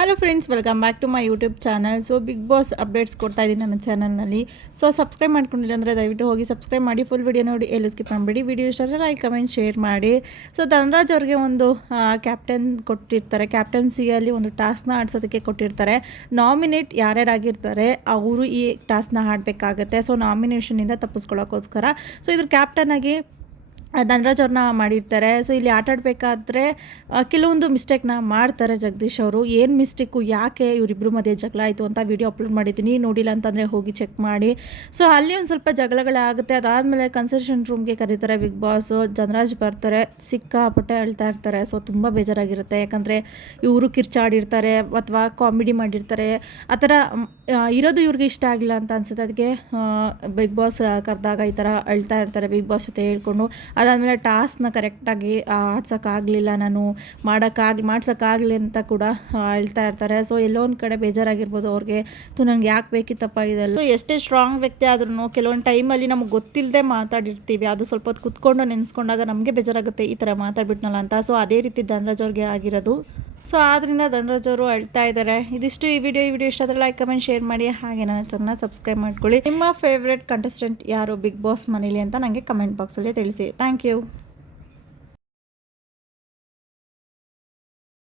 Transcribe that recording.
Hello friends welcome back to my YouTube channel so Bigg Boss updates ಕೊಡ್ತಾ ಇದ್ದೀನಿ ನನ್ನ ಚಾನಲ್ನಲ್ಲಿ ಸೊ ಸಬ್ಸ್ಕ್ರೈಬ್ ಮಾಡ್ಕೊಂಡಿಲ್ಲ ಅಂದರೆ ದಯವಿಟ್ಟು ಹೋಗಿ ಸಬ್ಸ್ಕ್ರೈಬ್ ಮಾಡಿ ಫುಲ್ ವಿಡಿಯೋ ನೋಡಿ, ಎಲ್ಲೂ ಸ್ಕಿಪ್ ಮಾಡಿಬಿಡಿ. ವಿಡಿಯೋ ಇಷ್ಟ ಆದರೆ ಲೈಕ್ ಕಮೆಂಟ್ ಶೇರ್ ಮಾಡಿ. ಸೊ ಧನರಾಜ್ ಅವ್ರಿಗೆ ಒಂದು ಕ್ಯಾಪ್ಟನ್ ಕೊಟ್ಟಿರ್ತಾರೆ. ಕ್ಯಾಪ್ಟನ್ಸಿಯಲ್ಲಿ ಒಂದು ಟಾಸ್ಕ್ನ ಆಡ್ಸೋದಕ್ಕೆ ಕೊಟ್ಟಿರ್ತಾರೆ. ನಾಮಿನೇಟ್ ಯಾರ್ಯಾರಾಗಿರ್ತಾರೆ, ಅವರು ಈ ಟಾಸ್ಕ್ನ ಆಡಬೇಕಾಗತ್ತೆ. ಸೊ ನಾಮಿನೇಷನಿಂದ ತಪ್ಪಿಸ್ಕೊಳ್ಳೋಕ್ಕೋಸ್ಕರ ಸೊ ಇದ್ರ ಕ್ಯಾಪ್ಟನ್ ಆಗಿ ಧನರಾಜ್ ಅವ್ರನ್ನ ಮಾಡಿರ್ತಾರೆ. ಸೊ ಇಲ್ಲಿ ಆಟಾಡಬೇಕಾದ್ರೆ ಕೆಲವೊಂದು ಮಿಸ್ಟೇಕ್ನ ಮಾಡ್ತಾರೆ ಜಗದೀಶ್ ಅವರು. ಏನು ಮಿಸ್ಟೇಕು ಯಾಕೆ ಇವರಿಬ್ಬರು ಮಧ್ಯೆ ಜಗಳ ಆಯಿತು ಅಂತ ವಿಡಿಯೋ ಅಪ್ಲೋಡ್ ಮಾಡಿದ್ದೀನಿ. ನೋಡಿಲ್ಲ ಅಂತಂದರೆ ಹೋಗಿ ಚೆಕ್ ಮಾಡಿ. ಸೊ ಅಲ್ಲಿ ಒಂದು ಸ್ವಲ್ಪ ಜಗಳಗಳಾಗುತ್ತೆ. ಅದಾದಮೇಲೆ ಕನ್ಸೆಷನ್ ರೂಮ್ಗೆ ಕರೀತಾರೆ ಬಿಗ್ ಬಾಸು ಧನರಾಜ್ ಬರ್ತಾರೆ. ಸಿಕ್ಕಾಪಟ್ಟೆ ಅಳ್ತಾ ಇರ್ತಾರೆ. ಸೊ ತುಂಬ ಬೇಜಾರಾಗಿರುತ್ತೆ. ಯಾಕಂದರೆ ಇವರು ಕಿರ್ಚಾಡಿರ್ತಾರೆ ಅಥವಾ ಕಾಮಿಡಿ ಮಾಡಿರ್ತಾರೆ. ಆ ಥರ ಇರೋದು ಇವ್ರಿಗೆ ಇಷ್ಟ ಆಗಿಲ್ಲ ಅಂತ ಅನ್ಸುತ್ತೆ. ಅದಕ್ಕೆ ಬಿಗ್ ಬಾಸ್ ಕರೆದಾಗ ಈ ಥರ ಅಳ್ತಾ ಇರ್ತಾರೆ ಬಿಗ್ ಬಾಸ್ ಜೊತೆ ಹೇಳ್ಕೊಂಡು. ಅದಾದಮೇಲೆ ಟಾಸ್ಕ್ನ ಕರೆಕ್ಟಾಗಿ ಆಡ್ಸೋಕ್ಕಾಗಲಿಲ್ಲ ನಾನು ಮಾಡೋಕ್ಕಾಗ್ಲಿ ಮಾಡ್ಸೋಕ್ಕಾಗಲಿ ಅಂತ ಕೂಡ ಹೇಳ್ತಾ ಇರ್ತಾರೆ. ಸೊ ಎಲ್ಲೋ ಒಂದು ಕಡೆ ಬೇಜಾರಾಗಿರ್ಬೋದು ಅವ್ರಿಗೆ. ತು ನನಗೆ ಯಾಕೆ ಬೇಕಿತ್ತಪ್ಪ ಇದೆಲ್ಲ? ಸೊ ಎಷ್ಟೇ ಸ್ಟ್ರಾಂಗ್ ವ್ಯಕ್ತಿ ಆದ್ರೂ ಕೆಲವೊಂದು ಟೈಮಲ್ಲಿ ನಮ್ಗೆ ಗೊತ್ತಿಲ್ಲದೆ ಮಾತಾಡಿರ್ತೀವಿ. ಅದು ಸ್ವಲ್ಪ ಹೊತ್ತು ಕುತ್ಕೊಂಡು ನೆನೆಸ್ಕೊಂಡಾಗ ನಮಗೆ ಬೇಜಾರಾಗುತ್ತೆ ಈ ಥರ ಮಾತಾಡ್ಬಿಟ್ನಲ್ಲ ಅಂತ. ಸೊ ಅದೇ ರೀತಿ ಧನರಾಜ್ ಅವ್ರಿಗೆ ಆಗಿರೋದು. ಸೊ ಆದ್ದರಿಂದ ಧನರಾಜವರು ಅಳ್ತಾ ಇದ್ದಾರೆ. ಇದಿಷ್ಟು ಈ ವಿಡಿಯೋ. ಈ ವಿಡಿಯೋ ಇಷ್ಟ ಆದರೆ ಲೈಕ್ ಕಮೆಂಟ್ ಶೇರ್ ಮಾಡಿ. ಹಾಗೆ ನನ್ನ ಚೆನ್ನಾಗಿ ಸಬ್ಸ್ಕ್ರೈಬ್ ಮಾಡ್ಕೊಳ್ಳಿ. ನಿಮ್ಮ ಫೇವ್ರೆಟ್ ಕಂಟೆಸ್ಟೆಂಟ್ ಯಾರು? ಬಿಗ್ ಬಾಸ್ ಮನೇಲಿ ಅಂತ ನನಗೆ ಕಮೆಂಟ್ ಬಾಕ್ಸಲ್ಲಿ ತಿಳಿಸಿ. Thank you